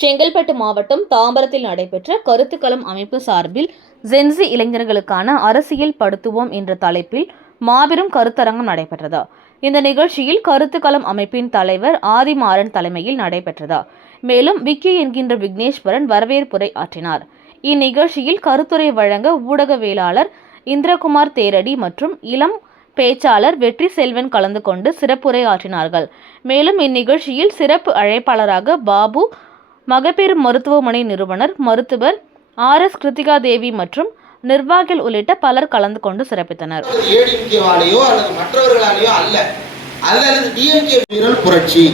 செங்கல்பட்டு மாவட்டம் தாம்பரத்தில் நடைபெற்ற கருத்துக்களம் அமைப்பு சார்பில் ஜென்சி இளைஞர்களுக்கான அரசியல் படுத்துவோம் என்ற தலைப்பில் மாபெரும் கருத்தரங்கம் நடைபெற்றது. இந்த நிகழ்ச்சியில் கருத்துக்களம் அமைப்பின் தலைவர் ஆதிமாறன் தலைமையில் நடைபெற்றது. மேலும் விக்கி என்கின்ற விக்னேஸ்வரன் வரவேற்புரை ஆற்றினார். இந்நிகழ்ச்சியில் கருத்துரை வழங்க ஊடகவியலாளர் இந்திரகுமார் தேரடி மற்றும் இளம் பேச்சாளர் வெற்றி செல்வன் கலந்து கொண்டு சிறப்புரை ஆற்றினார்கள். மேலும் இந்நிகழ்ச்சியில் சிறப்பு அழைப்பாளராக பாபு, மகப்பேறு மருத்துவமனை நிறுவனர் மருத்துவர் RS கிருத்திகா தேவி மற்றும் நிர்வாகிகள் உள்ளிட்ட பலர் கலந்து கொண்டு சிறப்பித்தனர். ஏடிஎம்கேவாலேயோ அல்லது மற்றவர்களாலேயோ அல்லது டிஎம்கே விரல் புரட்சி.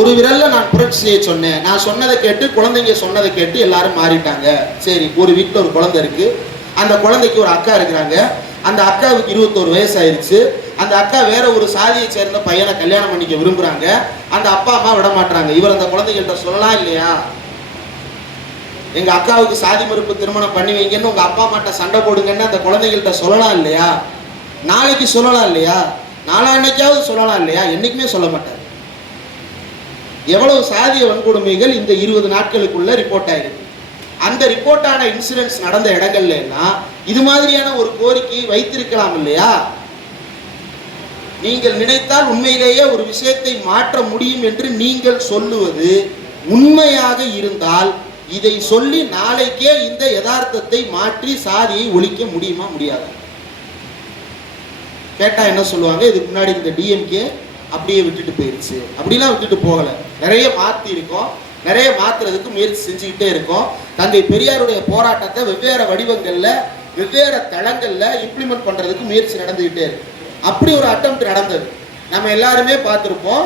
ஒரு விரல்ல நான் புரட்சி செய்ய சொன்னேன். நான் சொன்னதை கேட்டு குழந்தைங்க சொன்னதை கேட்டு எல்லாரும் மாறிட்டாங்க. சரி, ஒரு வீட்டில் ஒரு குழந்தை இருக்கு. அந்த குழந்தைக்கு ஒரு அக்கா இருக்கிறாங்க. அந்த அக்காவுக்கு 21 வயசு ஆயிடுச்சு. அந்த அக்கா வேற ஒரு சாதியை சேர்ந்த பையனை கல்யாணம் பண்ணிக்க விரும்புறாங்க. அந்த அப்பா அம்மா விட மாட்டாங்க. இவர் அந்த குழந்தைகள்கிட்ட சொல்லலாம் இல்லையா? எங்க அக்காவுக்கு சாதி மறுப்பு திருமணம் பண்ணி வைங்கன்னு உங்க அப்பா அம்மாட்ட சண்டை போடுங்கன்னு அந்த குழந்தைகள்கிட்ட சொல்லலாம் இல்லையா? நாளைக்கு சொல்லலாம் இல்லையா? நாளான்னைக்காவது சொல்லலாம் இல்லையா? என்னைக்குமே சொல்ல மாட்டார். எவ்வளவு சாதிய வன்கொடுமைகள் இந்த 20 நாட்களுக்குள்ள ரிப்போர்ட் ஆயிருக்கு. அந்த ரிப்போர்ட்டான இன்சிடென்ட்ஸ் நடந்த இடங்கள்ல எல்லாம் இது மாதிரியான ஒரு கோரிக்கையை வைத்திருக்கலாம் இல்லையா? நீங்கள் நினைத்தால் உண்மையிலேயே ஒரு விஷயத்தை மாற்ற முடியும் என்று நீங்கள் சொல்லுவது உண்மையாக இருந்தால் இதை சொல்லி நாளைக்கே இந்த யதார்த்தத்தை மாற்றி சாதியை ஒழிக்க முடியுமா? முடியாது. கேட்டா என்ன சொல்லுவாங்க? இதுக்கு முன்னாடி இந்த டிஎம்கே அப்படியே விட்டுட்டு போயிருச்சு. அப்படிலாம் விட்டுட்டு போகல. நிறைய மாற்றி இருக்கோம். நிறைய மாற்றுறதுக்கு முயற்சி செஞ்சுக்கிட்டே இருக்கோம். தந்தை பெரியாருடைய போராட்டத்தை வெவ்வேறு வடிவங்கள்ல வெவ்வேறு தளங்கள்ல இம்ப்ளிமெண்ட் பண்றதுக்கு முயற்சி நடந்துகிட்டே இருக்கு. அப்படி ஒரு அட்டெம்ப்ட் நடந்தது. நம்ம எல்லாருமே பார்த்திருப்போம்.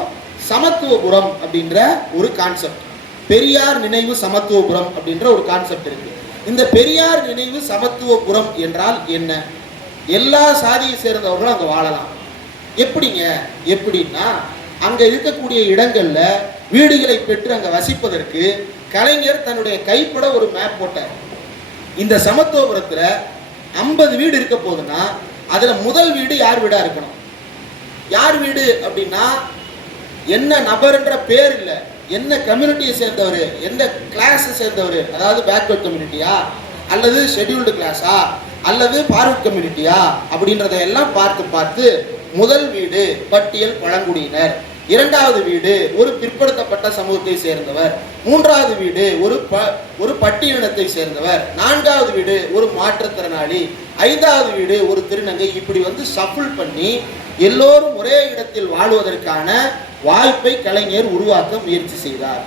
சமத்துவபுரம் அப்படின்ற ஒரு கான்செப்ட், பெரியார் நினைவு சமத்துவபுரம் அப்படின்ற ஒரு கான்செப்ட் இருக்கு. இந்த பெரியார் நினைவு சமத்துவபுரம் என்றால் என்ன? எல்லா சாதியை சேர்ந்தவர்களும் அங்க வாழலாம். எப்படிங்க? எப்படின்னா அங்க இருக்கக்கூடிய இடங்கள்ல வீடுகளை பெற்று அங்க வசிப்பதற்கு கலைஞர் தன்னுடைய கைப்பட ஒரு மேப் போட்டார். இந்த சமத்துவபுரத்துல 50 வீடு இருக்க போதுன்னா அதுல முதல் வீடு யார் வீடா இருக்கணும்? யார் வீடு அப்படின்னா என்ன நபர்ன்ற பேர் இல்லை, என்ன கம்யூனிட்டியை சேர்ந்தவர், எந்த கிளாஸ் சேர்ந்தவர், அதாவது பேக்வர்ட் கம்யூனிட்டியா அல்லது ஷெட்யூல்டு கிளாஸா அல்லது ஃபார்வர்ட் கம்யூனிட்டியா அப்படின்றத எல்லாம் பார்த்து முதல் வீடு பட்டியல் பழங்குடியினர், இரண்டாவது வீடு ஒரு பிற்படுத்தப்பட்ட சமூகத்தை சேர்ந்தவர், மூன்றாவது வீடு ஒரு பட்டியலினத்தை சேர்ந்தவர், நான்காவது வீடு ஒரு மாற்றுத்திறனாளி, ஐந்தாவது வீடு ஒரு திருநங்கை. இப்படி ஷஃபிள் பண்ணி எல்லோரும் ஒரே இடத்தில் வாழ்வதற்கான வாய்ப்பை கலைஞர் உருவாக்க முயற்சி செய்தார்.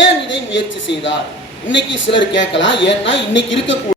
ஏன் இதை முயற்சி செய்தார்? இன்னைக்கு சிலர் கேட்கலாம். ஏன்னா இன்னைக்கு இருக்கக்கூடிய